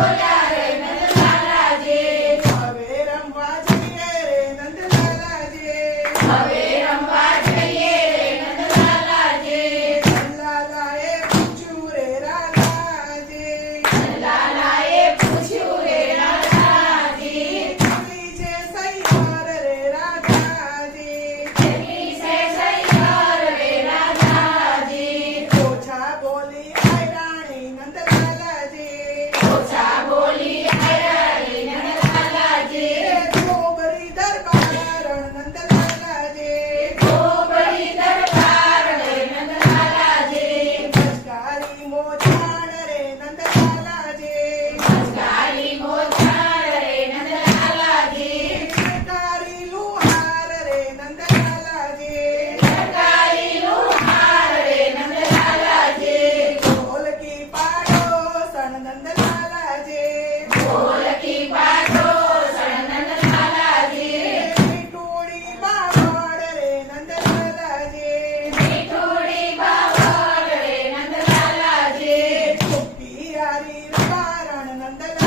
બોલ્યા રે નંદલાલાજી. હવે રમવા જઈએ રે નંદલાલાજી. હવે રમવા જઈએ રે નંદલાલાજી. નંદલાલાએ પૂછ્યું રે રાધાજી. નંદલાલાએ પૂછ્યું રે રાધાજી. કેટલી છે સૈયાર રે રાધાજી. કેટલી છે સૈયાર રે રાધાજી. ઓછા બોલી આયરાણી નંદલાલાજી. ઓછા બોલી આયરાણી નંદલાલાજી. ગોબરી દરબારણ નંદલાલાજી. ગોબરી દરબારણ નંદલાલાજી. મસ્કારી મોજાણ રે નંદલાલાજી. મસ્કારી મોજાણ રે નંદલાલાજી. સરકારી લુહાર રે નંદલાલાજી. સરકારી લુહાર રે નંદલાલાજી. ઢોલકી પાડોસણ નંદલાલાજી. ઢોલકી પાડોસણ નંદલાલાજી. મીઠુડી બાવળ રે નંદલાલાજી. મીઠુડી બાવળ રે નંદલાલાજી. ચોકીયારી રબારણ નંદલાલાજી.